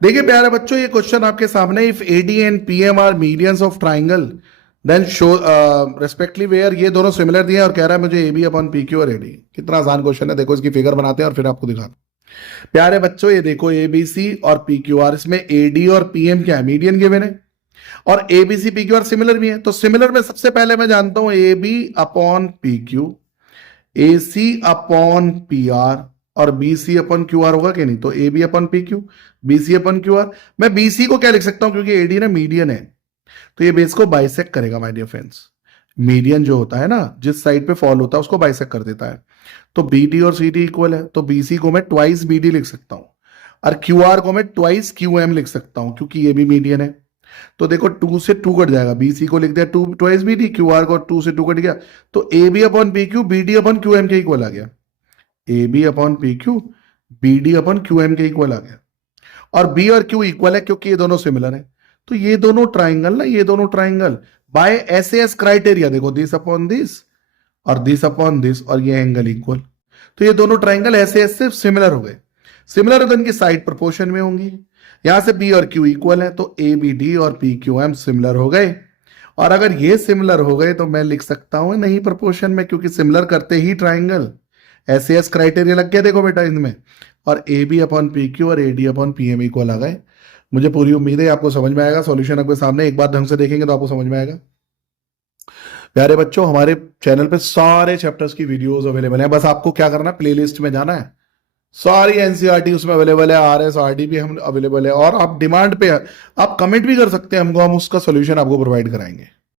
देखिए प्यारे बच्चों, ये क्वेश्चन आपके सामने, if AD and PM are medians of triangle then show respectively where, ये दोनों सिमिलर दिए हैं और कह रहा है मुझे A B upon P Q और एडी। कितना आसान क्वेश्चन है, देखो इसकी फिगर बनाते हैं और फिर आपको दिखाते हैं। प्यारे बच्चों ये देखो, ए बी सी और पी क्यू आर, इसमें एडी और पीएम क्या है, मीडियन गिवन है, और A B C P Q R similar भी है। तो सिमिलर में सबसे पहले मैं जानता हूं A B upon P Q, A C upon P R और B C upon Q R होगा कि नहीं। तो A B upon P Q, B C upon Q R. मैं बी सी को क्या लिख सकता हूं, क्योंकि एडी ना मीडियन है, तो ये बेस को बाइसेक्ट करेगा माय डियर फ्रेंड्स। मीडियन जो होता है ना, जिस साइड पे फॉल होता है उसको बाइसेक्ट कर देता है। तो बी डी और सी डी इक्वल है, तो बी सी को मैं ट्वाइस बी डी लिख सकता हूं, और क्यू आर को मैं ट्वाइस क्यू एम लिख सकता हूं, क्योंकि ये भी मीडियन है। तो देखो 2 से 2 कट जाएगा, बीसी को लिख दिया 2 twice B D, Q R को 2 से 2 कट गया, तो A B upon P Q B D upon Q M के इक्वल आ गया। A B upon P Q B D upon Q M के इक्वल आ गया। और बी और क्यू इक्वल है क्योंकि ये दोनों सिमिलर है। तो ये दोनों ट्राइंगल ना, ये दोनों triangle by S S criteria, देखो दिस अपॉन दिस और दिस अपॉन दिस, और ये एंगल इक्वल। तो ये दोनों ट्राइंगल ऐसे ऐसे सिमिलर हो गए। सिमिलर तो इनकी साइड प्रोपोर्शन में होंगी। यहां से बी और क्यू इक्वल है, तो ए बी डी और पी क्यू एम सिमिलर हो गए। और अगर ये सिमिलर हो गए तो मैं लिख सकता हूं नहीं प्रोपोर्शन में, क्योंकि सिमिलर करते ही ट्राइंगल एस एस क्राइटेरिया लग गया देखो बेटा इनमें। और A B upon P Q और A D upon P M equal आ गए। मुझे पूरी उम्मीद है आपको समझ में आएगा। सॉल्यूशन आपके सामने, एक बार ढंग से देखेंगे तो आपको समझ में आएगा। प्यारे बच्चों, हमारे चैनल पे सारे चैप्टर्स की वीडियोस अवेलेबल है, बस आपको क्या करना है, प्लेलिस्ट में जाना है। सारी एनसीईआरटी उसमें अवेलेबल है, आर एस आर डी भी हम अवेलेबल है, और आप डिमांड पे आप कमेंट भी कर सकते हैं हमको, हम उसका सोल्यूशन आपको प्रोवाइड कराएंगे।